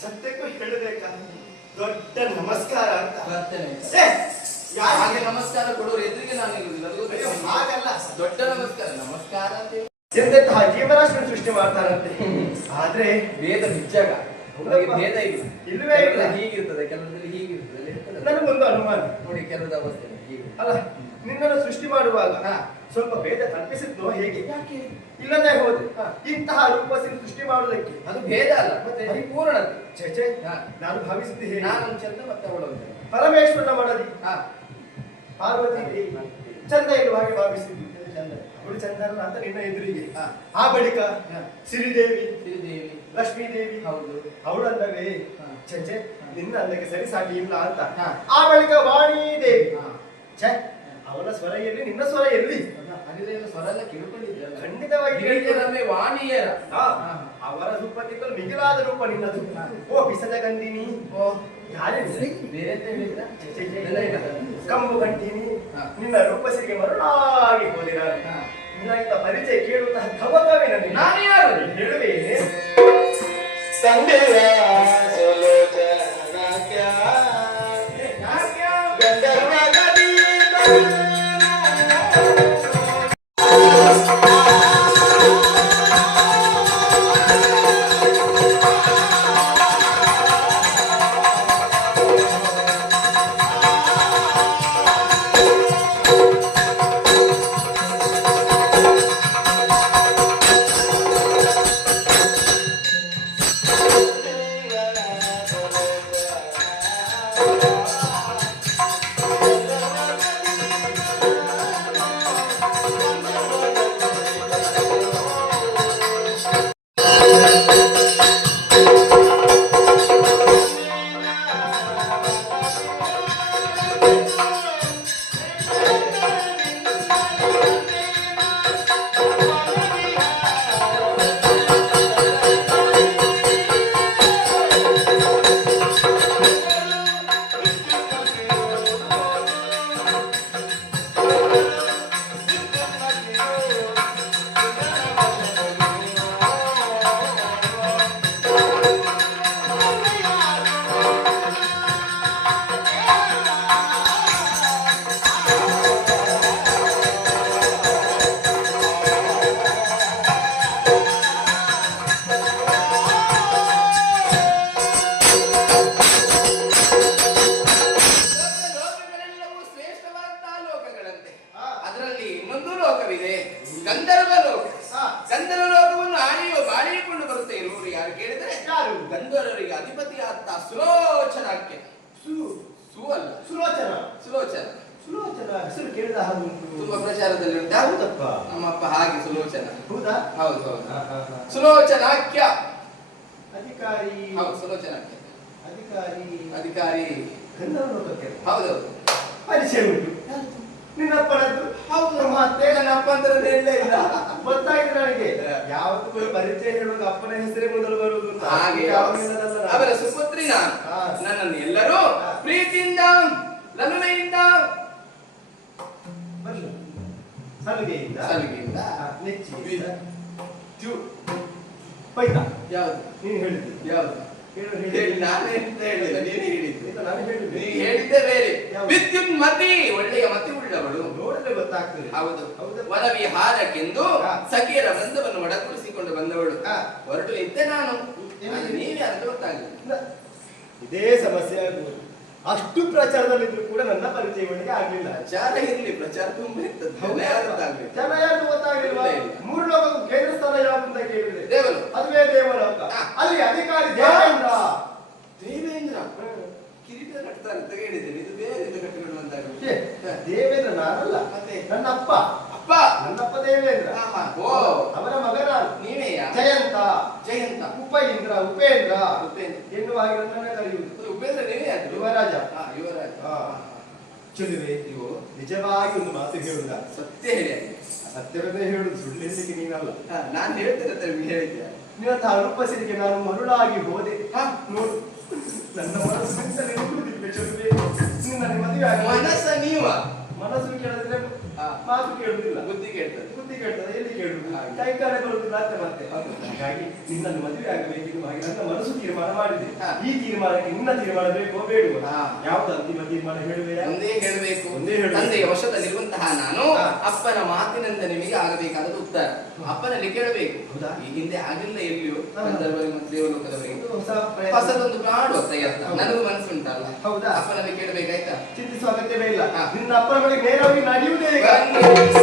ಸತ್ಯಕ್ಕೂ ಹೇಳಬೇಕಾ ದೊಡ್ಡ ನಮಸ್ಕಾರ ಅಂತ ಬರ್ತೇನೆ. ಹಾಗೆ ನಮಸ್ಕಾರ ಕೊಡೋರು ಎದುರಿಗೆ ನಾನು ಇರುವುದಿಲ್ಲ. ಹಾಗಲ್ಲ, ದೊಡ್ಡ ನಮಸ್ಕಾರ ನಮಸ್ಕಾರ ಅಂತ ಎಂತೆಂತಹ ಜೀವರಾಶಿಯನ್ನು ಸೃಷ್ಟಿ ಮಾಡ್ತಾರಂತೆ. ಆದ್ರೆ ವೇದ ನಿಜಾಗ ಭೇದ ಇಲ್ಲ, ಇಲ್ಲವೇ ಇಲ್ಲ. ಹೀಗಿರ್ತದೆ, ಕೆಲವರಲ್ಲಿ ಹೀಗಿರ್ತದೆ. ನನಗೊಂದು ಅನುಮಾನ ನೋಡಿ, ಕೆಲವದ ಅವಸ್ಥೆ ಹೀಗೆ ಅಲ್ಲ, ನಿನ್ನನ್ನು ಸೃಷ್ಟಿ ಮಾಡುವಾಗ ಸ್ವಲ್ಪ ಭೇದ ಕಲ್ಪಿಸಿದ್ನೋ ಹೇಗೆ? ಯಾಕೆ ಇಲ್ಲದೆ ಹೋದ್ರೆ ಇಂತಹ ರೂಪಸಿನ ಸೃಷ್ಟಿ ಮಾಡುವುದಕ್ಕೆ ಅದು ಭೇದ ಅಲ್ಲ, ಮತ್ತೆ ಪರಿಪೂರ್ಣತೆ. ಚೇಚೆ, ನಾನು ಭಾವಿಸಿದ್ದೆ ಹೇಗೆ? ನಾನು ಚಂದ ಮತ್ತೆ ಅವಳು ಪರಮೇಶ್ವರನ ಮಡದಿ ಪಾರ್ವತಿ ದೇವಿ ಚಂದ ಇರುವ ಹಾಗೆ ಭಾವಿಸಿದ್ದು. ಅವಳು ಚಂದ ಅಲ್ಲ ಅಂತ ನಿನ್ನ ಎದುರಿಗೆ. ಆ ಬಳಿಕ ಸಿರಿದೇವಿ, ಲಕ್ಷ್ಮೀ ದೇವಿ, ಹೌದು ಅವಳಂದವೇ ಚೇಚೆ ನಿನ್ನ ಅಂದಕ್ಕೆ ಸರಿ ಸಾಟಿ ಇಲ್ಲ ಅಂತ. ಆ ಬಳಿಕ ವಾಣಿ ದೇವಿ, ಛೇ ಅವನ ಸ್ವರ ಎಲ್ಲಿ, ನಿನ್ನ ಸ್ವರ ಎಲ್ಲಿ? ಸ್ವರ ಎಲ್ಲ ಕೇಳ್ಕೊಂಡಿದ್ದೆ ಖಂಡಿತವಾಗಿ ವಾಣಿಯರ ಅವರ ರೂಪಕ್ಕಿಂತಲೂ ಮಿಗಿಲಾದ ರೂಪ ನಿನ್ನದು. ಓ ಬಿಸದ ಗಂಧಿನಿ, ಓ ಯಾರೇ ಕಂಬು ಗಂಟಿನಿ, ನಿನ್ನ ರೂಪಸಿಗೆ ಮರುಳಾಗಿ ಹೋದಿರ. ನಿನ್ನ ಪರಿಚಯ ಕೇಳುವಂತಹ ಧವಕವೇ ನನಗೆ. ನಾನು ಯಾರು ಹೇಳುವೇನೆ? ಗಂಧರ್ವ ಲೋಕ. ಗಂಧರ್ವ ಲೋಕವನ್ನು ಆಳಿಕೊಂಡು ಬರುತ್ತೆ ಇರುವರು ಯಾರು ಕೇಳಿದ್ರೆ ಗಂಧರ್ವರಿಗೆ ಅಧಿಪತಿಯಾದ ಸುಲೋಚನಾಖ್ಯ. ಸುವಲ್ಲ ಸುಲೋಚನ. ಸುಲೋಚನ ಸುಲೋಚನ ಹೆಸರು ಕೇಳಿದ ಹಾಗೆ ತುಂಬಾ ಪ್ರಚಾರದಲ್ಲಿ ಉಂಟಾ? ಹೌದಪ್ಪ, ನಮ್ಮಪ್ಪ ಹಾಗೆ ಸುಲೋಚನ. ಹೌದಾ? ಹೌದು ಹೌದು. ಸುಲೋಚನಾಖ್ಯ ಅಧಿಕಾರಿ. ಹೌದು, ಸುಲೋಚನಾಖ್ಯ ಅಧಿಕಾರಿ. ಅಧಿಕಾರಿ ಗಂಧರ್ವ ಲೋಕಕ್ಕೆ ಹೌದೌದು. ಪರಿಚಯ ಉಂಟು ನಿನ್ನಪ್ಪನದ್ದು. ಹೌದು, ಮತ್ತೆ ನನ್ನ ಅಪ್ಪ ಅಂತ ಹೇಳಲೇ ಇಲ್ಲ. ಗೊತ್ತಾಯ್ತು ನನಗೆ. ಯಾವತ್ತೂ ಪರಿಚಯ ಹೇಳುವಾಗ ಅಪ್ಪನ ಹೆಸರೇ ಮೊದಲು ಬರುವುದು. ಹಾಗೆ ಅವರ ಸುಪುತ್ರಿ ನಾನು. ನನ್ನನ್ನು ಎಲ್ಲರೂ ಪ್ರೀತಿಯಿಂದ ಲಲನೆಯಿಂದ ಸಲುಗೆಯಿಂದ ನೆಚ್ಚಿಯಿಂದ ಬೈತಾ. ಯಾವುದು ನೀನು ಹೇಳಿದ್ದು? ಯಾವುದು ನಾನೇ ಅಂತ ಹೇಳಿಲ್ಲ, ನೀನೇ ಹೇಳಿದ್ದು. ನೀ ಹೇಳಿದ್ದೆ ಬೇರೆ. ವಿದ್ಯುತ್ ಮತಿ, ಒಳ್ಳೆಯ ಮತಿ ಉಳ್ಳವಳು. ನೋಡಿದ್ರೆ ಗೊತ್ತಾಗ್ತದೆ. ಹೌದು. ವನವಿಹಾರಕ್ಕೆಂದು ಸಖಿಯರ ಬಂಧವನ್ನು ಒಡಗೂಡಿಸಿಕೊಂಡು ಬಂದವಳು. ಹೊರಟು ಇದ್ದೆ ನಾನು. ನೀವೇ ಅಂತ ಗೊತ್ತಾಗಲಿಲ್ಲ. ಇದೇ ಸಮಸ್ಯೆ ಆಗುವುದು. ಅಷ್ಟು ಪ್ರಚಾರದಲ್ಲಿದ್ರು ಕೂಡ ನನ್ನ ಪರಿಚಯವನಿಗೆ ಆಗ್ಲಿಲ್ಲ. ಪ್ರಚಾರ ಇರ್ಲಿ, ಪ್ರಚಾರ ತುಂಬಾ ಇರ್ತದೆ. ಜನ ಯಾರು ಗೊತ್ತಾಗ್ಲಿಲ್ಲ. ಮೂರು ಲೋಕದ ಕೇಂದ್ರ ಸ್ಥಾನ ಯಾವುದು ಅಂತ ಕೇಳಿದ್ರೆ ದೇವರು, ಅದುವೇ ದೇವಲೋಕ. ಅಲ್ಲಿ ಅಧಿಕಾರಿ ದೇವೇಂದ್ರ. ದೇವೇಂದ್ರ ಕಿರೀಟ ಕಟ್ತಾರೆ ಅಂತ ಹೇಳಿದ್ದೇನೆ. ಇದು ಬೇರೆ ಕಟ್ಟಿಕೊಂಡು ಬಂದಾಗ ದೇವೇಂದ್ರ ನಾನಲ್ಲ, ಮತ್ತೆ ನನ್ನ ಅಪ್ಪ. ಅಪ್ಪ ನನ್ನಪ್ಪ ದೇವೇಂದ್ರ. ಓ, ಅವರ ಮಗ ನಾನು. ನೀವೆಯ ಜಯಂತ. ಜಯಂತ. ಉಪೇಂದ್ರ. ಉಪೇಂದ್ರ ಉಪೇಂದ್ರ ಎನ್ನುವ ಹಾಗೆ ನನ್ನನ್ನ ಕರೆಯುವುದು. ಉಪೇಂದ್ರ ನೀವೇ ಆದ್ರು. ಯುವರಾಜ. ಯುವರಾಜ. ಚಲುವೆ, ನೀವು ನಿಜವಾಗಿ ಒಂದು ಮಾತು ಹೇಳುದ. ಸತ್ಯ ಹೇಳಿ. ಸತ್ಯವನ್ನೇ ಹೇಳುದು, ಸುಳ್ಳು ಹೇಳಲಿಕ್ಕೆ ನೀನಲ್ಲ. ನಾನು ಹೇಳ್ತೇನೆ ಅಂತ ಹೇಳಿದ್ದೆ. ನಿನ್ನ ಅನುಪಸಿರಿಗೆ ನಾನು ಮರುಳಾಗಿ ಹೋದೆ. ನೋಡು, ನನ್ನ ಮನಸ್ಸು ನಿಂತಲೇ ನಿಲ್ಲುವುದಿಲ್ಲ ಚಲುವೆ. ನಿನ್ನ ಮದುವೆ ಆಗಿ ಮನಸ್ಸ ನೀವ ಮನಸ್ಸು ಕೇಳಿದ್ರೆ ಮಾತು ಕೇಳುದಿಲ್ಲ, ಬುದ್ಧಿ ಕೇಳ್ತದೆ. ಬುದ್ಧಿ ಕೇಳ್ತದೆ, ಎಲ್ಲಿ ಕೇಳುದು? ಕೈ ಕಾಲ ಬರುವುದಿಲ್ಲ ಅಂತ ಮತ್ತೆ. ಹಾಗಾಗಿ ನಿನ್ನನ್ನು ಮದುವೆ ಆಗಬೇಕೆನ್ನುವ ಹಾಗೆ ನನ್ನ ಮನಸ್ಸು ತೀರ್ಮಾನ ಮಾಡಿದೆ. ಹಾ. ಈ ತೀರ್ಮಾನಕ್ಕೆ ನಿನ್ನ ತೀರ್ಮಾನ ಬೇಕೋ ಬೇಡವೋ? ಹಾ. ಯಾವ್ದು ಅಂತಿಮ ತೀರ್ಮಾನ ಹೇಳುವೆಯಾ? ಒಂದೇ ಹೇಳಬೇಕು. ಒಂದೇ ಹೇಳು. ತಂದೆಯ ವಶದಲ್ಲಿರುವಂತಹ ನಾನು ಹಾ. ಅಪ್ಪನ ಮಾತಿನಂತೆ ನಿಮಗೆ ಆಗಬೇಕಾದ ಉತ್ತರ ಅಪ್ಪನಲ್ಲಿ ಕೇಳಬೇಕು. ಹೌದಾ? ಈ ಹಿಂದೆ ಆಗಿಲ್ಲ ಎಲ್ಲಿಯೂ ಹಾ. ಗಂಧರ್ವರಿಗೆ ಮತ್ತು ದೇವಲೋಕದವರಿಗೆ ಇದು ಹೊಸ ಪ್ರಯತ್ನ. ಹೊಸದೊಂದು ಪ್ರಾಡುವ ಪ್ರಯತ್ನ. ಹೌದು. ನನಗೂ ಮನಸ್ಸುಂಟಲ್ಲ. ಹೌದಾ? ಅಪ್ಪನಲ್ಲಿ ಕೇಳಬೇಕಾಯ್ತಾ? ಚಿಂತಿಸುವ ಅಗತ್ಯವೇ ಇಲ್ಲ. ಹಾ. ನಿನ್ನ ಅಪ್ಪನ ಬಳಿ ನೇರವಾಗಿ ನಡೆಯುವುದೇ ಈಗ. ಬನ್ನಿ.